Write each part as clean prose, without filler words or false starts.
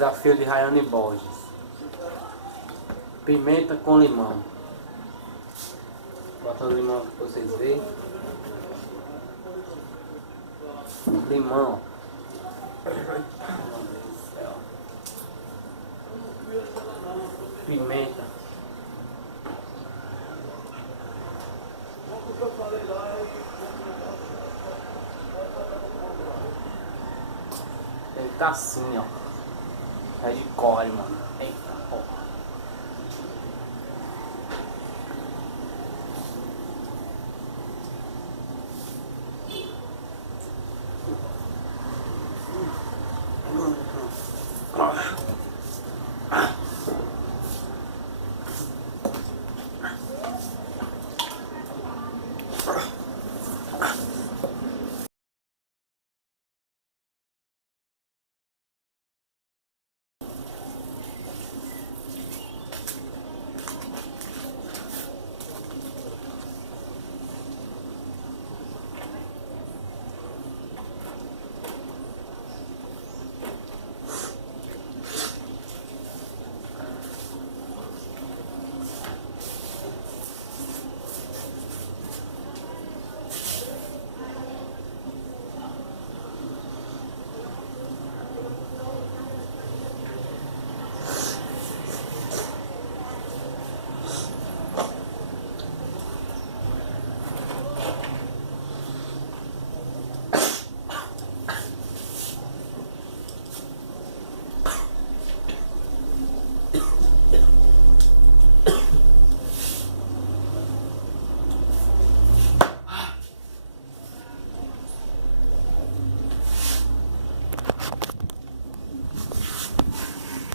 Desafio de Rayane Borges. Pimenta com limão. Botando limão aqui pra vocês verem. Limão. Pimenta. Ele tá assim, ó. É de core, mano. Eita porra.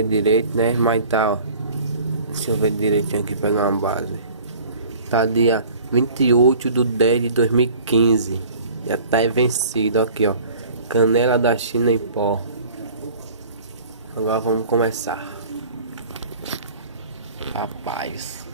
Direito, né? Mas tá, ó. Deixa eu ver direitinho aqui, pegar uma base. Tá dia 28/10/2015. Já tá vencido aqui, ó. Canela da China em pó. Agora vamos começar. Rapaz.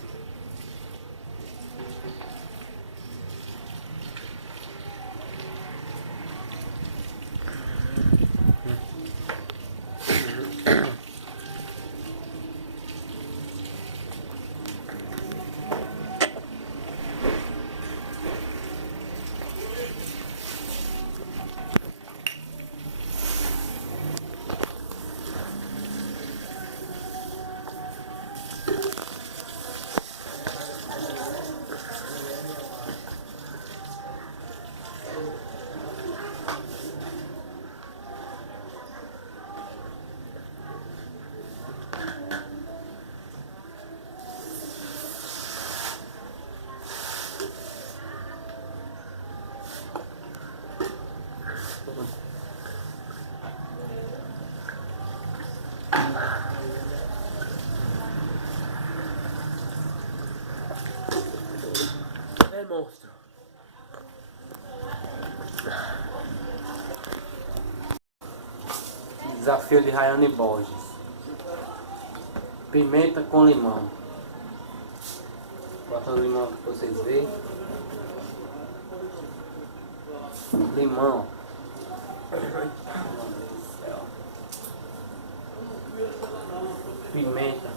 É monstro. Desafio de Rayane Borges. Pimenta com limão. Botando limão aqui pra vocês verem. Limão. Pimenta.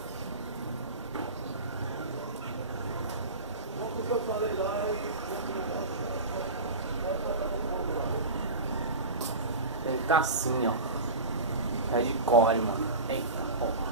Ele tá assim, ó. É de core, mano. Eita porra.